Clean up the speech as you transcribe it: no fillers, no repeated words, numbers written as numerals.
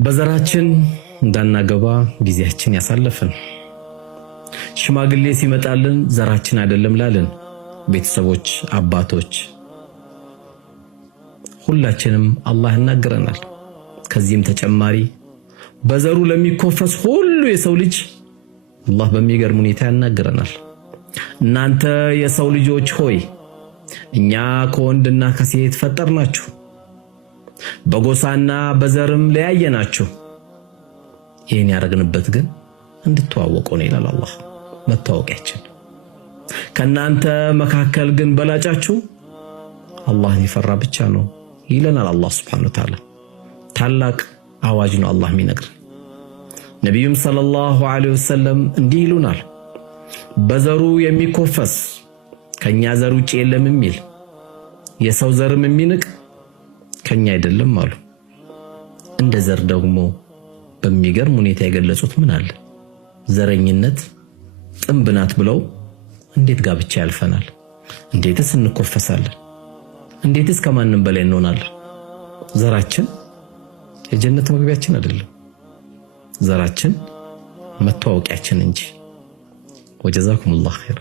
በዘራችን እንዳናገባ ጊዜያችን ያሳለፈን ሽማግሌ ሲመጣልን ዘራችን አይደለም ላልን ቤተሰቦች አባቶች ሁላችንም አላህ ይናገረናል። ከዚህም ተጨማሪ በዘሩ ለሚኮፈስ ሁሉ የሰው ልጅ አላህ በሚገርም ሁኔታ ይናገረናል። እናንተ የሰው ልጆች ሆይ እኛ ከወንድና ከሴት ፈጠርናችሁ በጎሳና በዘርም ለያየናችሁ ይሄን ያረግንበት ግን እንድትዋወቁ ነው ይላል አላህ። መታወቂያችን ከናንተ መካከል ግን በላጫችሁ አላህን ይፈራ ብቻ ነው ይለናል አላህ Subhanahu Wa Ta'ala። ታላቅ አዋጅ ነው አላህ የሚነግረን። ነብዩም ሰለላሁ ዐለይሂ ወሰለም እንዲህ ይሉናል፣ በዘሩ የሚኮፈስ ከኛ ዘር ውጪ የለም የሚል የሰው ዘርም የሚንቅ ከኛ አይደለም አሉ። እንደ ዘር ደግሞ በሚገርም ሁኔታ የገለጹት ምን አለ? ዘረኝነት ጥንብናት ብለው እንዴት ጋብቻ ያልፈናል? እንዴትስ እንኮፈሳለን? እንዴትስ ከማንም በላይ እንሆናለን? ዘራችን የጀነት መግቢያችን አይደለም፣ ዘራችን መተዋወቂያችን እንጂ። ወጀዛኩሙላህ ኸይር።